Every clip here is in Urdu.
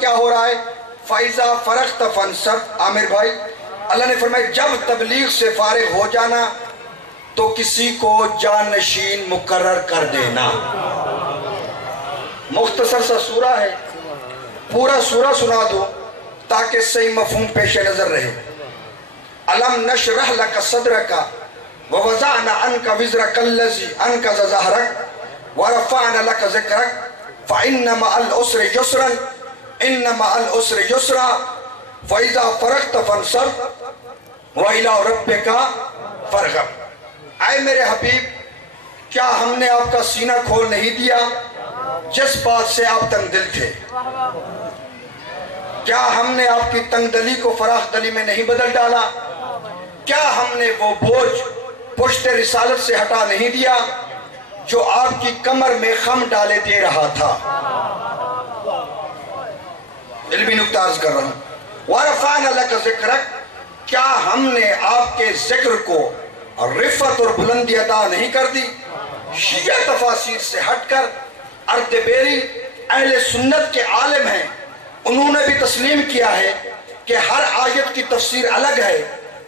کیا ہو رہا ہے؟ فَإِذَا فَرَغْتَ فَانْصَبْ۔ عامر بھائی، اللہ نے فرمایا جب تبلیغ سے فارغ ہو جانا تو کسی کو جانشین مقرر کر دینا۔ مختصر سا سورہ ہے، پورا سورہ سنا دو تاکہ صحیح مفہوم پیش نظر رہے۔ أَلَمْ نَشْرَحْ لَكَ صَدْرَكَ وَوَضَعْنَا عَنْكَ وِزْرَكَ الَّذِي أَنْقَضَ ظَهْرَكَ وَرَفَعْنَا لَكَ ذِكْرَكَ فَإِنَّ مَعَ الْعُسْرِ يُسْرًا إِنَّ مَعَ الْعُسْرِ يُسْرًا فَإِذَا فَرَغْتَ فَانْصَبْ وَإِلَىٰ رَبِّكَ فَارْغَب۔ اے میرے حبیب، کیا ہم نے آپ کا سینہ کھول نہیں دیا جس بات سے آپ تنگ دل تھے؟ کیا ہم نے آپ کی تنگ دلی کو فراخ دلی میں نہیں بدل ڈالا؟ کیا ہم نے وہ بوجھ پشت رسالت سے ہٹا نہیں دیا جو آپ کی کمر میں خم ڈالے دے رہا تھا؟ علمی نکتہ عرض کر رہا ہوں۔ وَرَفَعْنَا لَكَ ذِكْرَكَ، کیا ہم نے آپ کے ذکر کو رفعت اور بلندی عطا نہیں کر دی؟ شیعہ تفاسیر سے ہٹ کر اردبیلی اہل سنت کے عالم ہیں، انہوں نے بھی تسلیم کیا ہے کہ ہر آیت کی تفسیر الگ ہے،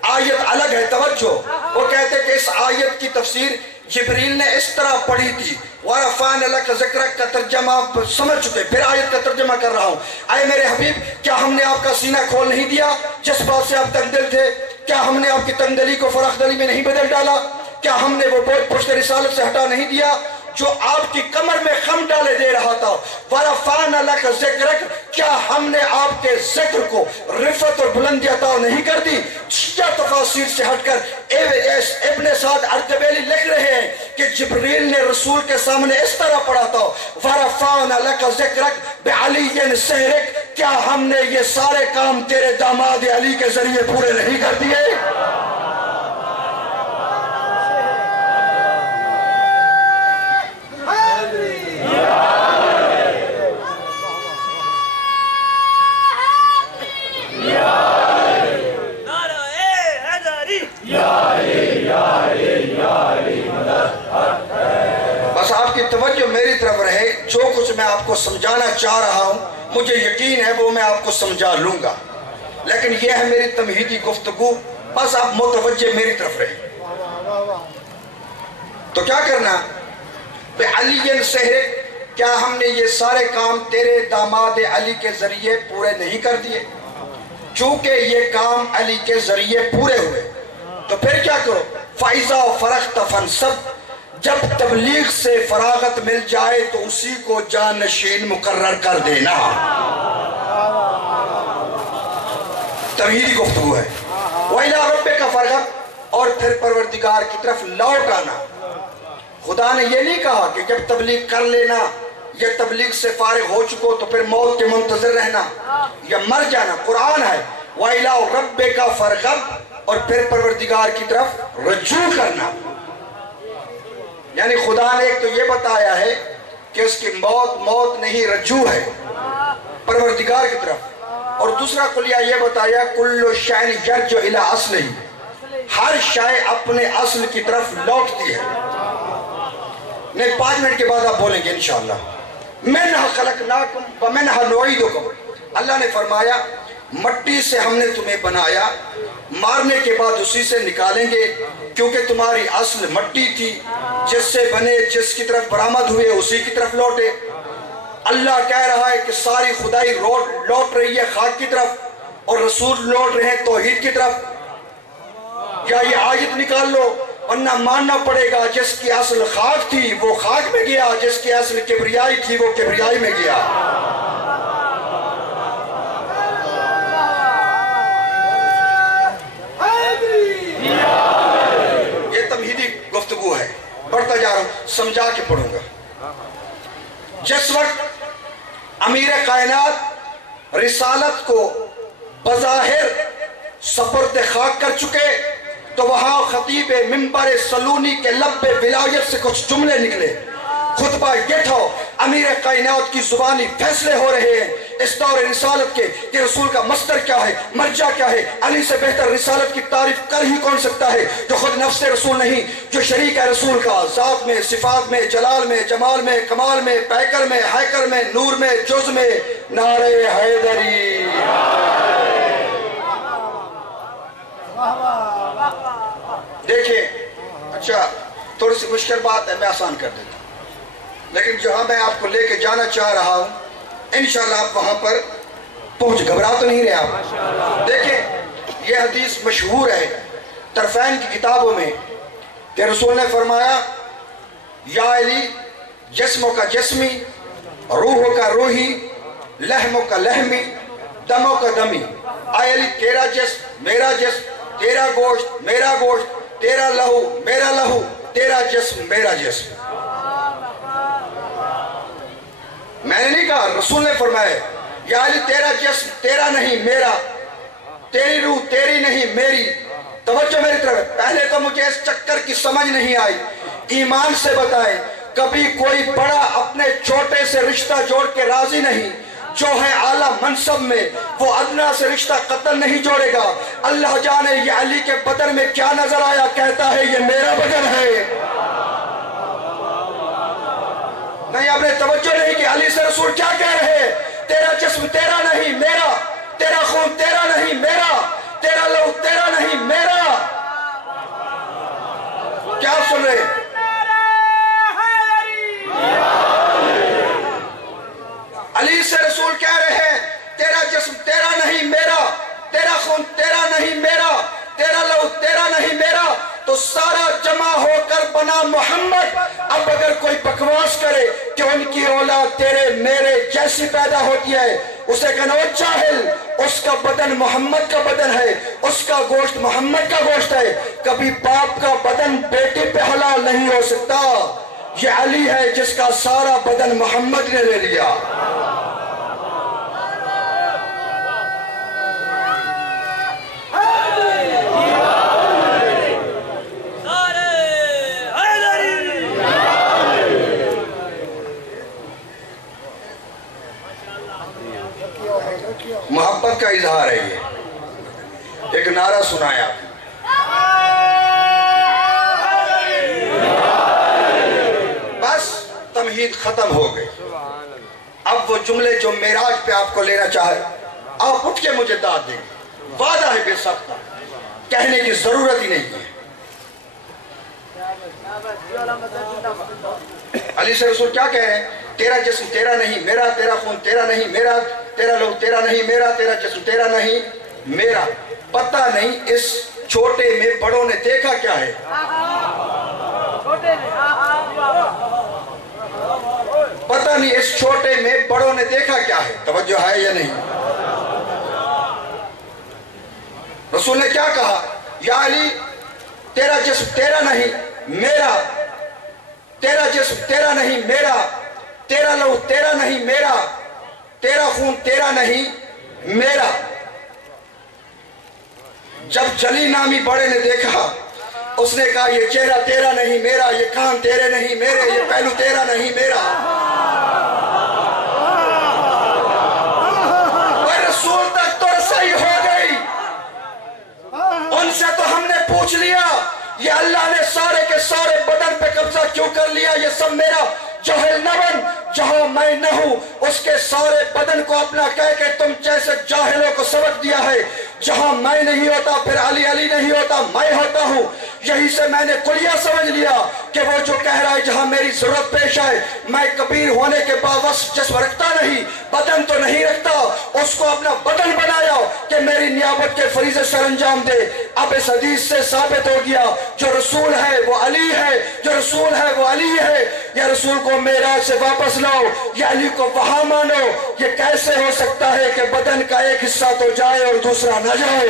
آیت الگ ہے۔ توجہ، وہ کہتے ہیں کہ اس آیت کی تفسیر جبریل نے اس طرح پڑھی تھی۔ وَرَفَعْنَا لَكَ ذِكْرَكَ کا ترجمہ آپ سمجھ چکے، پھر آیت کا ترجمہ کر رہا ہوں۔ اے میرے حبیب، کیا ہم نے آپ کا سینہ کھول نہیں دیا جس بات سے آپ تنگ دل تھے؟ کیا ہم نے آپ کی تنگ دلی کو فراخ دلی میں نہیں بدل ڈالا؟ کیا ہم نے وہ بوجھ پشت رسالت سے ہٹا نہیں دیا جو آپ کی کمر میں خم ڈالے دے رہا تھا؟ وَرَفَعْنَا لَكَ ذِكْرَكَ، کیا ہم نے آپ کے ذکر کو رفعت اور بلندی عطا نہیں کر دی؟ شیعہ تفاسیر سے ہٹ کر ابن سعد اردبیلی لکھ رہے ہیں کہ جبریل نے رسول کے سامنے اس طرح پڑھا تھا، وَرَفَعْنَا لَكَ ذِكْرَكَ بِعَلِيٍّ سِحْرِكَ، کیا ہم نے یہ سارے کام تیرے داماد علی کے ذریعے پورے نہیں کر دیے؟ بس آپ کی توجہ میری طرف رہے، جو کچھ میں آپ کو سمجھانا چاہ رہا ہوں مجھے یقین ہے وہ میں آپ کو سمجھا لوں گا، لیکن یہ ہے میری تمہیدی گفتگو، بس آپ متوجہ میری طرف رہے۔ تو کیا کرنا؟ بِعَلِيٍّ سِحْرِكَ، کیا ہم نے یہ سارے کام تیرے داماد علی کے ذریعے پورے نہیں کر دیے؟ چونکہ یہ کام علی کے ذریعے پورے ہوئے تو پھر کیا کرو؟ فَإِذَا فَرَغْتَ فَانْصَبْ، جب تبلیغ سے فراغت مل جائے تو اسی کو جانشین مقرر کر دینا۔ تمہیدی گفتگو ہے۔ وَإِلَىٰ رَبِّكَ فَارْغَب، اور پھر پروردگار کی طرف لوٹ آنا۔ خدا نے یہ نہیں کہا کہ جب تبلیغ کر لینا یا تبلیغ سے فارغ ہو چکو تو پھر موت کے منتظر رہنا یا مر جانا۔ قرآن ہے وَإِلَىٰ رَبِّكَ فَارْغَب، اور پھر پروردگار کی طرف رجوع کرنا۔ یعنی خدا نے ایک تو یہ بتایا ہے کہ اس کی موت نہیں، رجوع ہے پروردگار کی طرف، اور دوسرا کلیہ یہ بتایا کل شیء یرجع الی اصلہ، ہر شے اپنے اصل کی طرف لوٹتی ہے۔ نہیں، 5 منٹ کے بعد آپ بولیں گے انشاءاللہ۔ منھا خلقناکم ومنھا نعیدکم، اللہ نے فرمایا مٹی سے ہم نے تمہیں بنایا، مارنے کے بعد اسی سے نکالیں گے، کیونکہ تمہاری اصل مٹی تھی، جس سے بنے، جس کی طرف برآمد ہوئے اسی کی طرف لوٹے۔ اللہ کہہ رہا ہے کہ ساری خدائی لوٹ رہی ہے خاک کی طرف، اور رسول لوٹ رہے ہیں توحید کی طرف۔ یا یہ آیت نکال لو، ورنہ ماننا پڑے گا جس کی اصل خاک تھی وہ خاک میں گیا، جس کی اصل کبریائی تھی وہ کبریائی میں گیا۔ گفتگو ہے، پڑھتا جا رہا ہوں، سمجھا کے پڑھوں گا۔ جس وقت امیر کائنات رسالت کو بظاہر سپرد خاک کر چکے تو وہاں خطیب منبر سلونی کے لب ولایت سے کچھ جملے نکلے، خطبہ یہ تھا، امیر کائنات کی زبانی فیصلے ہو رہے ہیں اس دور رسالت کے کہ رسول کا مصدر کیا ہے، مرجع کیا ہے۔ علی سے بہتر رسالت کی تعریف کر ہی کون سکتا ہے جو خود نفس رسول نہیں، جو شریک ہے رسول کا ذات میں، صفات میں، جلال میں، جمال میں، کمال میں، پیکر میں، حیکر میں، نور میں، جز میں۔ نعرہ حیدری۔ دیکھیں، اچھا تھوڑی سی مشکل بات ہے، میں آسان کر دیتا ہوں، لیکن جہاں میں آپ کو لے کے جانا چاہ رہا ہوں انشاءاللہ آپ وہاں پر پہنچ، گھبرا تو نہیں رہے آپ۔ دیکھیں یہ حدیث مشہور ہے طرفین کی کتابوں میں کہ رسول نے فرمایا یا علی جسموں کا جسمی، روحوں کا روحی، لحموں کا لحمی، دموں کا دمی۔ اے علی تیرا جسم میرا جسم، تیرا گوشت میرا گوشت، تیرا لہو میرا لہو، تیرا جسم میرا جسم۔ میں نے نہیں کہا، رسول نے فرمایا یا علی تیرا جسم تیرا نہیں میرا، تیری روح تیری نہیں میری۔ توجہ میری طرف، پہلے تو مجھے اس چکر کی سمجھ نہیں آئی، ایمان سے بتائیں کبھی کوئی بڑا اپنے چھوٹے سے رشتہ جوڑ کے راضی نہیں، جو ہے اعلیٰ منصب میں وہ ادنا سے رشتہ قطن نہیں جوڑے گا۔ اللہ جانے یہ علی کے بدن میں کیا نظر آیا، کہتا ہے یہ میرا بدن ہے۔ نہیں آپ نے توجہ نہیں کہ علی سے رسول کیا کہہ رہے ہیں، تیرا جسم تیرا نہیں میرا، تیرا خون تیرا نہیں میرا، تیرا لہو تیرا نہیں میرا۔ کیا سن رہے ہیں؟ علی سے رسول کہہ رہے ہیں تیرا جسم تیرا نہیں میرا، تیرا خون تیرا نہیں میرا، تیرا لہو تیرا نہیں میرا، تو سارا جمع ہو کر بنا محمد۔ اب اگر کوئی بکواس کرے کہ ان کی اولاد تیرے میرے جیسی پیدا ہوتی ہے، اسے کہنا وہ جاہل، اس کا بدن محمد کا بدن ہے، اس کا گوشت محمد کا گوشت ہے۔ کبھی باپ کا بدن بیٹی پہ حلال نہیں ہو سکتا۔ یہ علی ہے جس کا سارا بدن محمد نے لے لیا۔ محبت کا اظہار ہے یہ، ایک نعرہ سنایا۔ بس تمہید ختم ہو گئی۔ اب وہ جملے جو معراج پہ آپ کو لینا چاہے آپ اٹھ کے مجھے داد دیں گے، وعدہ ہے بے سخت، کہنے کی ضرورت ہی نہیں ہے۔ علی سے رسول کیا کہہ رہے ہیں؟ تیرا جسم تیرا نہیں میرا، تیرا خون تیرا نہیں میرا، تیرا لہو تیرا نہیں میرا، تیرا جسم تیرا نہیں میرا۔ پتہ نہیں اس چھوٹے میں بڑوں نے دیکھا کیا ہے۔ پتہ نہیں اس چھوٹے میں بڑوں نے دیکھا کیا ہے۔ توجہ ہے یا نہیں؟ رسول نے کیا کہا؟ یا علی تیرا جسم تیرا نہیں میرا، تیرا جسم تیرا نہیں میرا، تیرا لہو تیرا نہیں میرا، تیرا خون تیرا نہیں میرا۔ جب جلی نامی بڑے نے دیکھا اس نے کہا یہ چہرہ تیرا نہیں میرا، یہ کان تیرے نہیں میرے، یہ پہلو تیرا نہیں میرا۔ رسول تک تو رسائی ہو گئی، ان سے تو ہم نے پوچھ لیا یہ اللہ نے سارے کے سارے بدن پہ قبضہ کیوں کر لیا؟ یہ سب میرا جاہل نہ بن، جہاں میں نہ ہوں اس کے سارے بدن کو اپنا کہہ کے تم جیسے جاہلوں کو سبق دیا ہے۔ جہاں میں نہیں ہوتا پھر علی علی نہیں ہوتا، میں ہوتا ہوں۔ یہی سے میں نے کلیہ سمجھ لیا کہ وہ جو کہہ رہا ہے جہاں میری ضرورت پیش آئے میں کبیر ہونے کے باوجود جسم رکھتا نہیں، بدن تو نہیں رکھتا، اس کو اپنا بدن بنایا کہ میری نیابت کے فریضے سر انجام دے۔ اب اس حدیث سے ثابت ہو گیا جو رسول ہے وہ علی ہے، جو رسول ہے وہ علی ہے۔ یا رسول کو معراج سے واپس لاؤ یا علی کو وہاں مانو۔ یہ کیسے ہو سکتا ہے کہ بدن کا ایک حصہ تو جائے اور دوسرا نہ جائے؟